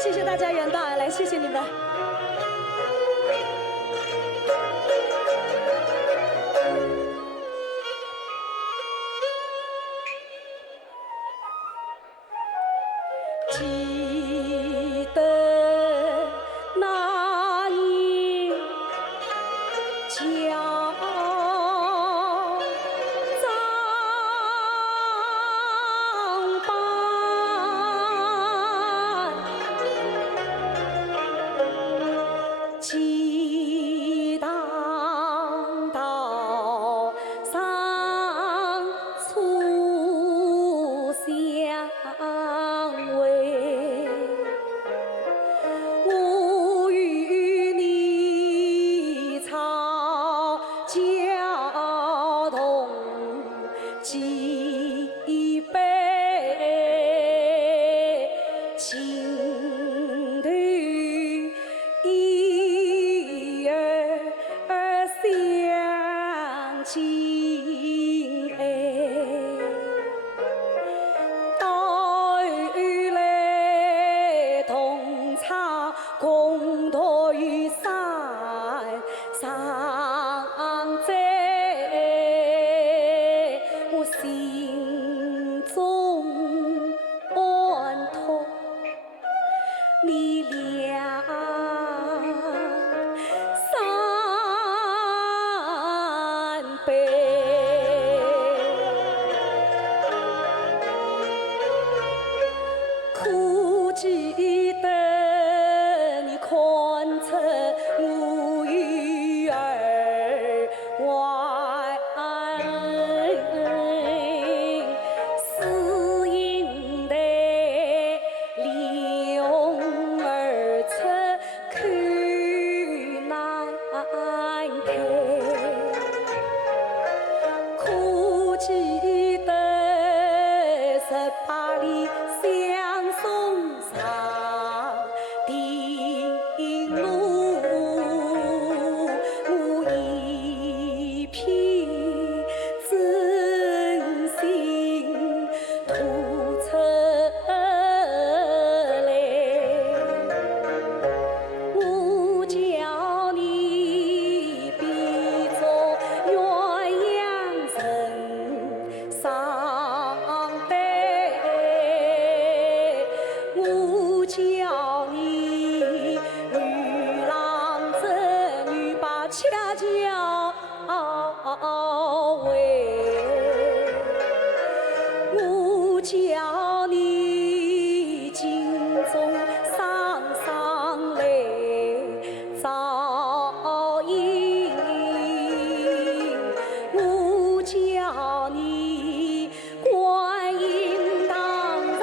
谢谢大家远道而来，谢谢你们。记得那一江藏伴，激荡到上初相偎。我与你吵交同几杯，情侣一儿相亲哎。共对山上在，我心中安托你俩三杯，苦记得看出我与儿怀是应得两儿出看难看，可记得18里相送上定路，我一片真心吐出来，我叫你别做鸳鸯成双对，我叫你女郎织女把恰巧为，我叫你金钟上上来照应，我叫你观音堂上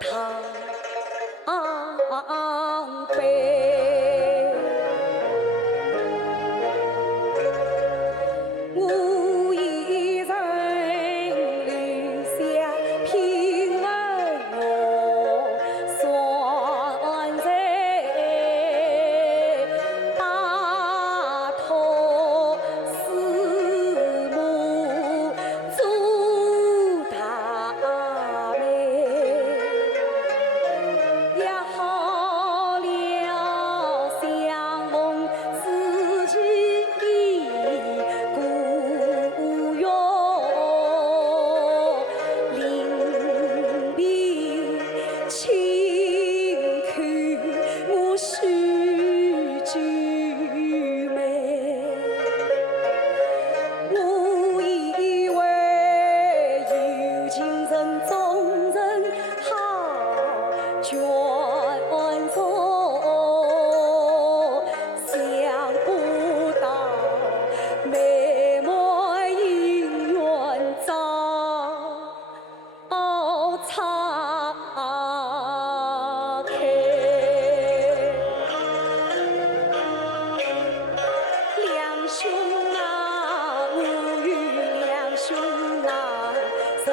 堂杯，我一人留下平儿我算在大头师母做大妹。也好了，相逢知己故约，临别轻看我须句眉，我以为有情人终人好眷属，想不到眉目姻缘早岔开，两兄啊，我与两兄啊，曾